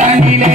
தனிலே